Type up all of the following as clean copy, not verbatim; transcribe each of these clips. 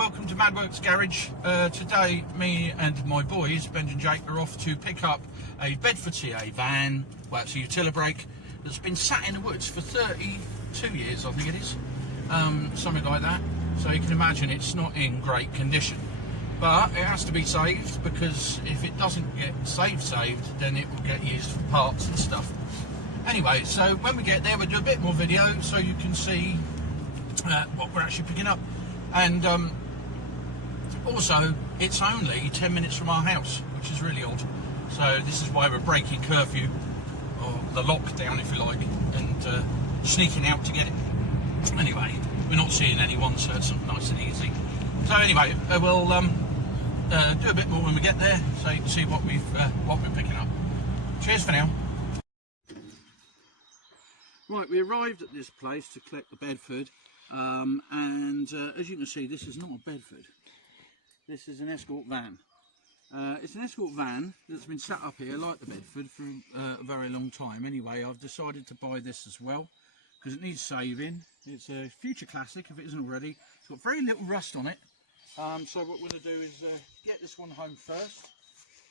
welcome to Madworks Garage. Today me and my boys, Ben and Jake, are off to pick up a Bedford TA van, well it's a Utilibrake, that's been sat in the woods for 32 years I think it is, something like that. So you can imagine it's not in great condition, but it has to be saved, because if it doesn't get saved then it will get used for parts and stuff. Anyway, so when we get there we'll do a bit more video so you can see what we're actually picking up. And also it's only 10 minutes from our house, which is really odd. So this is why we're breaking curfew, or the lockdown if you like, and sneaking out to get it. Anyway, we're not seeing anyone, so it's nice and easy. So anyway, we'll do a bit more when we get there, so you can see what we're picking up. Cheers for now. Right, we arrived at this place to collect the Bedford, and as you can see, this is not a Bedford. This is an escort van. It's an escort van that's been sat up here like the Bedford for a very long time. Anyway, I've decided to buy this as well because it needs saving. It's a future classic if it isn't already. It's got very little rust on it. So what we're going to do is get this one home first.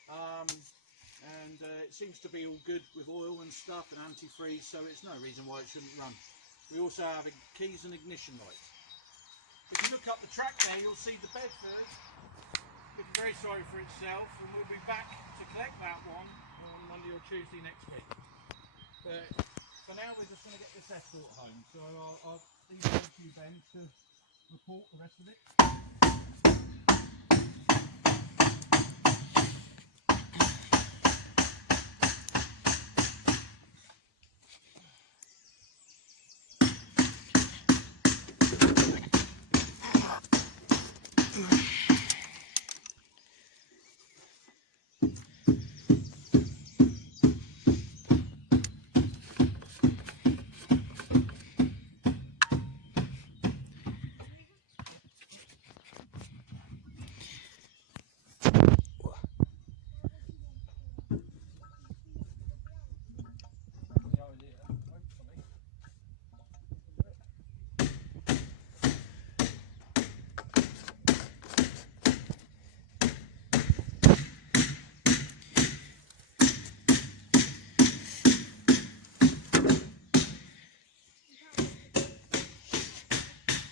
And it seems to be all good with oil and stuff and antifreeze, so it's no reason why it shouldn't run. We also have keys and ignition lights. If you look up the track there, you'll see the Bedford looking very sorry for itself, and we'll be back to collect that one on Monday or Tuesday next week. But for now we're just going to get this escort home, so I'll leave it to you, Ben, to report the rest of it.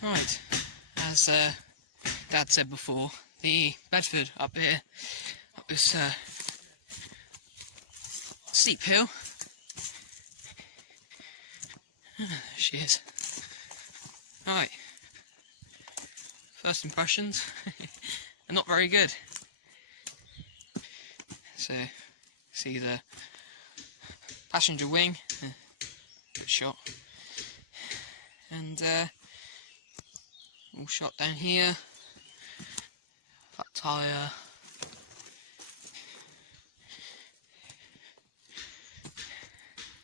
Right, as Dad said before, the Bedford up here, up this steep hill. There she is. Right, first impressions are not very good. So, see the passenger wing, good shot, and all shot down here, flat tyre,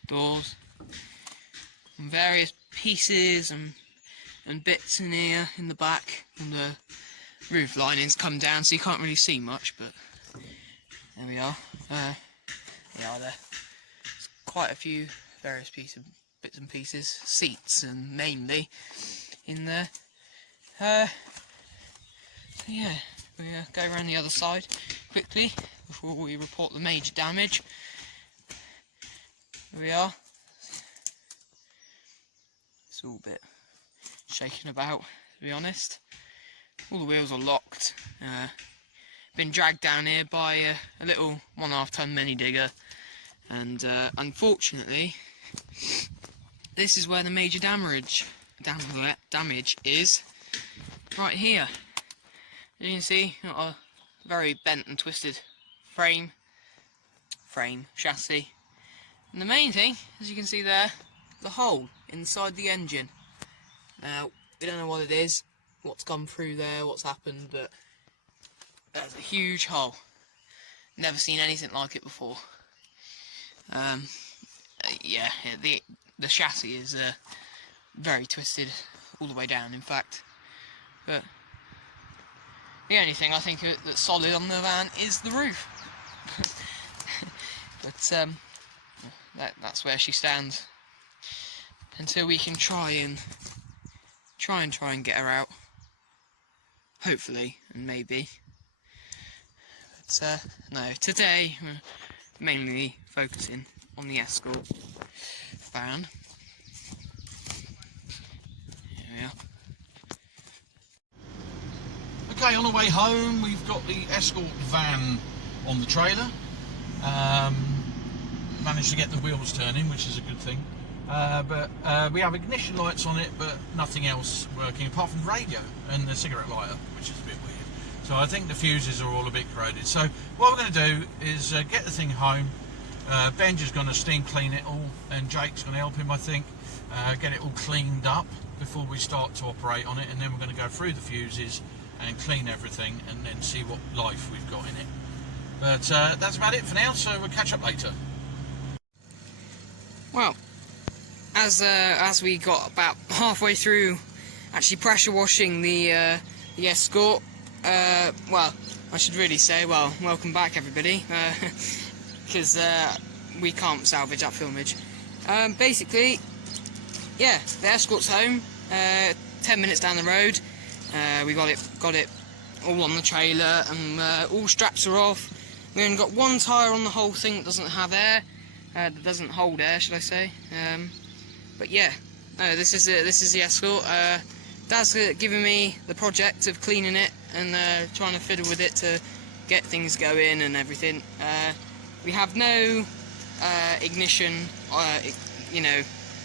doors, and various pieces and bits in here in the back, and the roof linings come down so you can't really see much, but there we are. There. There's quite a few various bits and pieces, seats and mainly in there. So yeah, we'll go around the other side quickly before we report the major damage. Here we are. It's all a bit shaken about, to be honest. All the wheels are locked. Been dragged down here by a little 1.5 ton mini digger, and unfortunately this is where the major damage is. Right here, as you can see, got a very bent and twisted frame, chassis, and the main thing, as you can see there, the hole inside the engine. Now, we don't know what it is, what's gone through there, what's happened, but there's a huge hole. Never seen anything like it before. Yeah, the chassis is very twisted all the way down, in fact. But the only thing I think that's solid on the van is the roof. But that's where she stands until we can try and get her out. hopefully, and maybe. But no, today we're mainly focusing on the escort van. Here we are. Okay, on the way home we've got the escort van on the trailer. Managed to get the wheels turning, which is a good thing. But we have ignition lights on it, but nothing else working apart from the radio and the cigarette lighter, which is a bit weird. So I think the fuses are all a bit corroded. So what we're going to do is get the thing home. Ben's going to steam clean it all, and Jake's going to help him, I think, get it all cleaned up before we start to operate on it, and then we're going to go through the fuses and clean everything and then see what life we've got in it. But that's about it for now, so we'll catch up later. Well, as we got about halfway through actually pressure washing the escort, well, I should really say, well, welcome back everybody, because we can't salvage that filmage. Basically, yeah, the escort's home, 10 minutes down the road. We got it all on the trailer, and all straps are off. We only got one tyre on the whole thing that doesn't have air, that doesn't hold air, should I say? But yeah, no, this is the escort. Dad's given me the project of cleaning it and trying to fiddle with it to get things going and everything. We have no ignition, you know,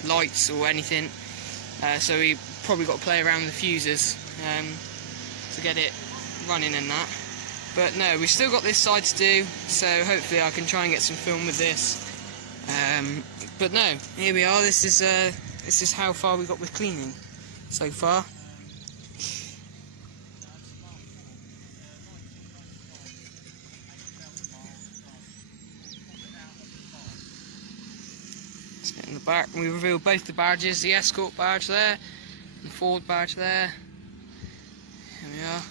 lights or anything, so we probably got to play around with the fuses to get it running and that. But no, we've still got this side to do, so hopefully I can try and get some film with this. But no, here we are. This is how far we got with cleaning so far. Let's get in the back. We revealed both the badges, the escort badge there, and the Ford badge there. Here we are.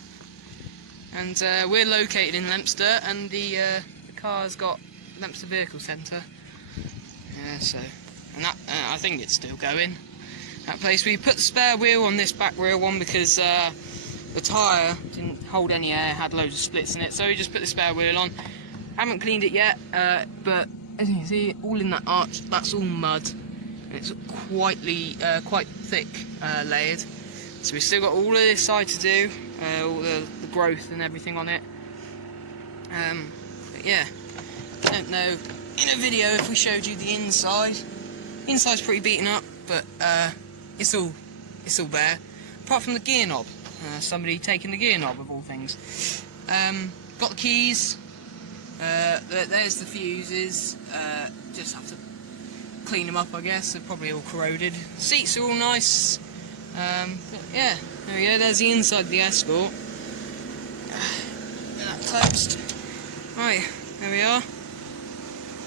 And we're located in Leominster, and the car's got Leominster Vehicle Centre. Yeah, so, and that I think it's still going. That place. We put the spare wheel on this back rear one because the tyre didn't hold any air, had loads of splits in it, so we just put the spare wheel on. Haven't cleaned it yet, but as you can see, all in that arch, that's all mud. It's quite thick layered. So we've still got all of this side to do, all the growth and everything on it. But yeah, I don't know in a video if we showed you the inside. The inside's pretty beaten up, but it's all bare, apart from the gear knob. Somebody taking the gear knob of all things. Got the keys. There's the fuses. Just have to clean them up, I guess. They're probably all corroded. Seats are all nice. But yeah, there we go. There's the inside of the escort. Get that closed. Right, there we are.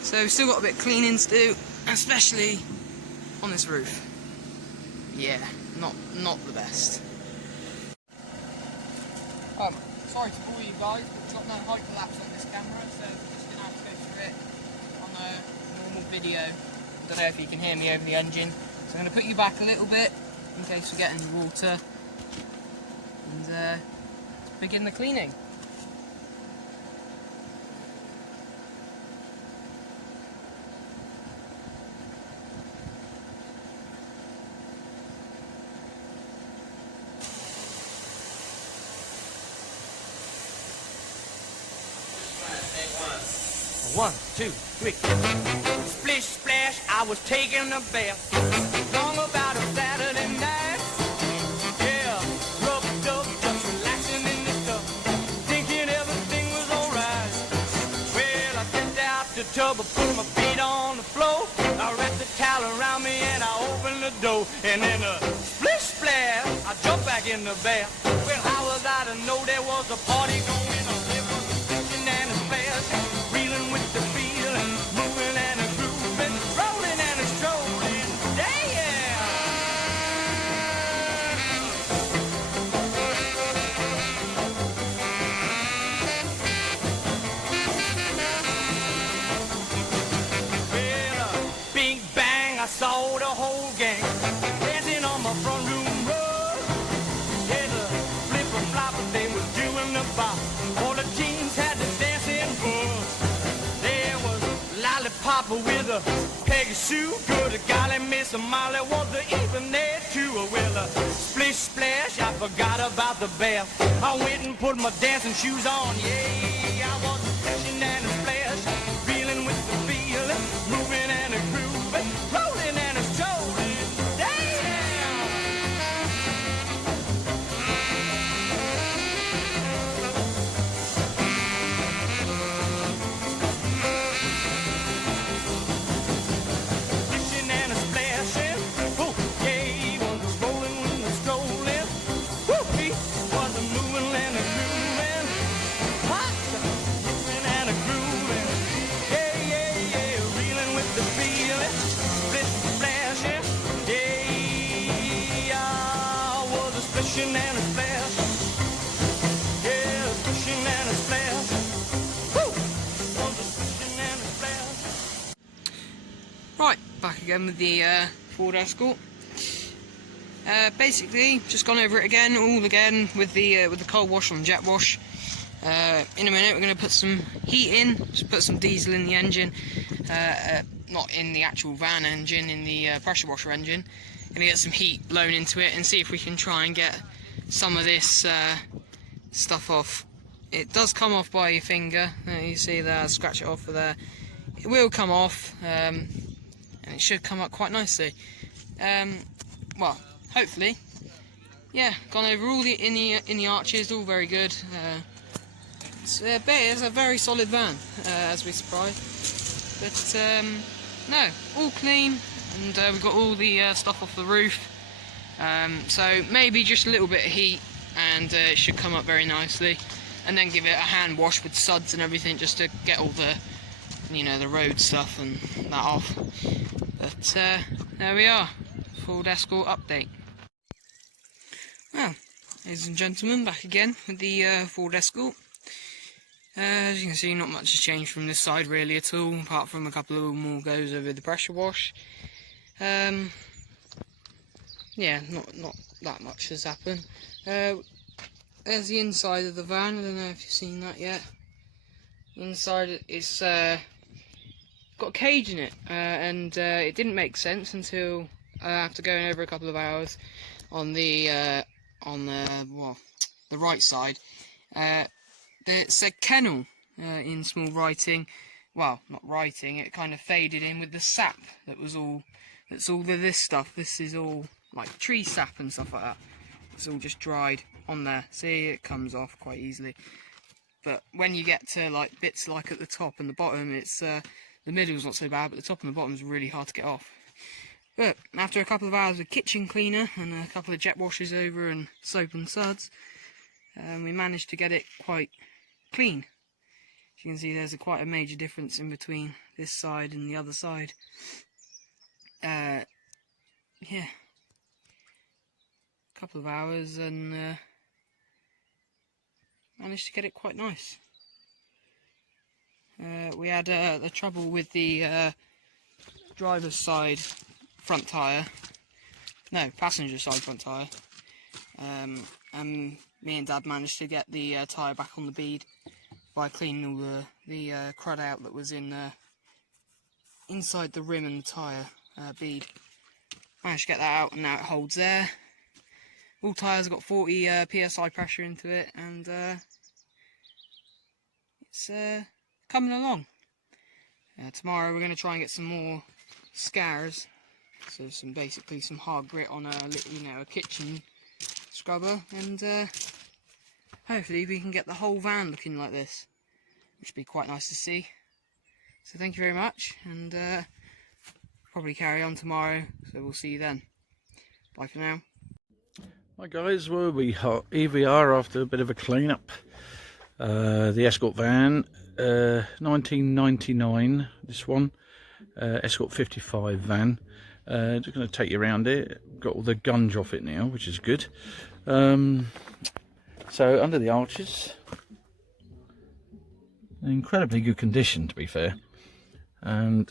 So we've still got a bit of cleaning to do, especially on this roof. Yeah, not the best. Sorry to bore you guys, but we've got no hyperlapse on this camera, so we're just gonna have to go through it on a normal video. Don't know if you can hear me over the engine, so I'm gonna put you back a little bit in case we get any water, and let's begin the cleaning. One, two, three. Splish splash, I was taking a bath. Long about a Saturday night. Yeah, rubbed up, just relaxing in the tub, thinking everything was alright. Well, I stepped out the tub, I put my feet on the floor. I wrapped the towel around me and I opened the door. And then a splish splash, I jumped back in the bath. Well, how was I to know there was a party going on? There was a splishing and a splash. With the feeling, moving and a grooving, rolling and a strolling, yeah. Well, big bang, I saw the whole gang dancing on my front room rug. Yeah, the flipper flopper, they were Papa with a Peggy Sue. Good golly, Miss Molly was even there too. Well, splish splash, I forgot about the bath. I went and put my dancing shoes on. Yeah, I was splishing and a splash, feeling with the feeling, moving and a grooving, rolling and a strolling. Damn! Splishing and a splashing. Oh, yeah, he was rolling when the strolling. Woo, he was a moving and a grooving. Hot, moving and a grooving. Yeah, yeah, yeah, reeling with the feeling. Splish, splashing. Yeah, I was a splishing and a splash. Yeah, a splishing and a splash. Woo, was a splishing and a splash. Right, back again with the Ford Escort. Basically, just gone over it again, all again with the cold wash on jet wash. In a minute, we're going to put some heat in, just put some diesel in the engine, not in the actual van engine, in the pressure washer engine. Going to get some heat blown into it and see if we can try and get some of this stuff off. It does come off by your finger. You see there, scratch it off with there. It will come off, and it should come up quite nicely. Well, hopefully. Yeah, gone over all the in the arches, all very good. It's a very solid van, as we surprised. But no, all clean, and we've got all the stuff off the roof. So maybe just a little bit of heat, and it should come up very nicely. And then give it a hand wash with suds and everything, just to get all the, you know, the road stuff and that off. But there we are, Ford Escort update. Well, ladies and gentlemen, back again with the Ford Escort. As you can see, not much has changed from this side really at all, apart from a couple of more goes over the pressure wash. Yeah, not that much has happened. There's the inside of the van. I don't know if you've seen that yet. Inside it's got a cage in it, and it didn't make sense until after going over a couple of hours on the right side. It said kennel in small writing. Well, not writing. It kind of faded in with the sap that's all of this stuff. This is all like tree sap and stuff like that. It's all just dried on there. See, it comes off quite easily. But when you get to like bits like at the top and the bottom, it's the middle's not so bad, but the top and the bottom is really hard to get off. But after a couple of hours of kitchen cleaner and a couple of jet washes over and soap and suds, we managed to get it quite clean. As you can see, there's quite a major difference in between this side and the other side. Yeah, a couple of hours and managed to get it quite nice. We had the trouble with the driver's side front tyre, no, passenger side front tyre, and me and Dad managed to get the tyre back on the bead by cleaning all the crud out that was in inside the rim and the tyre bead. Managed to get that out, and now it holds there. All tyres have got 40 psi pressure into it, and it's coming along. Tomorrow we're going to try and get some more scars, so basically some hard grit on a kitchen scrubber, and hopefully we can get the whole van looking like this, which would be quite nice to see. So thank you very much, and probably carry on tomorrow, so we'll see you then. Bye for now. Hi guys, well here we are after a bit of a clean up. The Escort van, 1999, this one, Escort 55 van. Just going to take you around it. Got all the gunge off it now, which is good. So under the arches, in incredibly good condition to be fair. And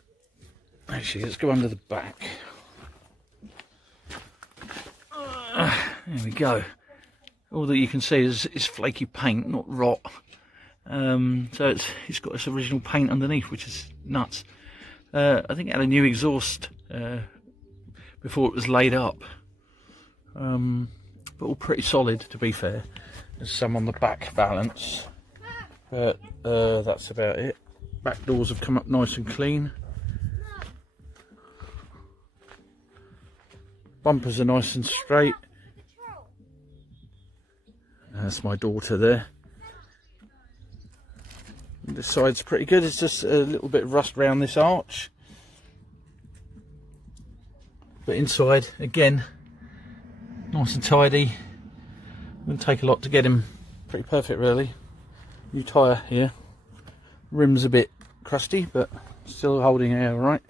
actually, let's go under the back. There we go. All that you can see is flaky paint, not rot. So it's got its original paint underneath, which is nuts. I think it had a new exhaust before it was laid up, but all pretty solid, to be fair. There's some on the back balance, but that's about it. Back doors have come up nice and clean. Bumpers are nice and straight. That's my daughter there. And this side's pretty good. It's just a little bit of rust around this arch. But inside, again, nice and tidy. Wouldn't take a lot to get him pretty perfect, really. New tyre here. Rim's a bit crusty, but still holding air all right.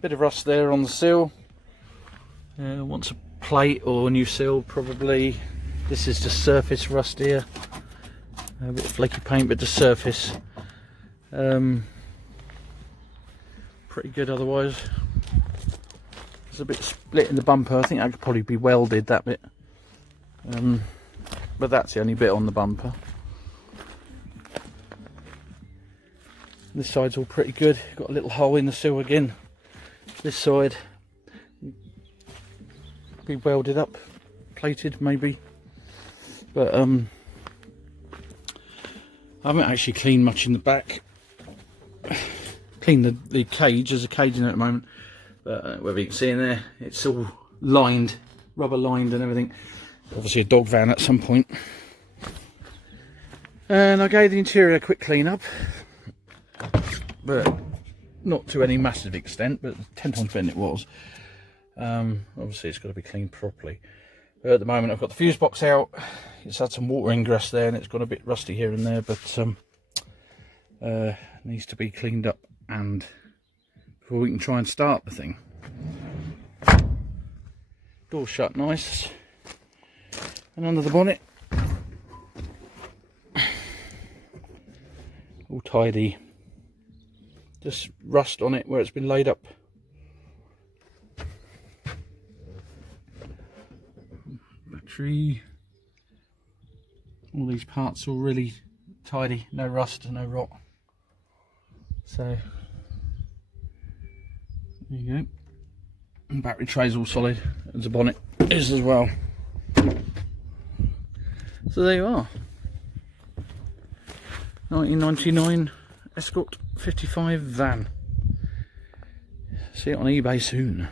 Bit of rust there on the sill. Wants a plate or a new sill, probably. This is just surface rust here. A bit of flaky paint, but just surface. Pretty good otherwise. There's a bit split in the bumper. I think that could probably be welded, that bit. But that's the only bit on the bumper. This side's all pretty good. Got a little hole in the sill again. This side be welded up, plated maybe. But I haven't actually cleaned much in the back. Cleaned the cage. There's a cage in there at the moment. But whether you can see in there, it's all lined, rubber lined and everything. Obviously a dog van at some point. And I gave the interior a quick clean up, but not to any massive extent, but 10 times better than it was. Obviously it's got to be cleaned properly. But at the moment I've got the fuse box out. It's had some water ingress there and it's got a bit rusty here and there, but needs to be cleaned up and before we can try and start the thing. Door shut nice. And under the bonnet, all tidy. Just rust on it where it's been laid up. Battery. All these parts all really tidy, no rust, no rot. So there you go. And battery tray's all solid, as the bonnet is as well. So there you are. 1999 Escort 55 van. See it on eBay soon.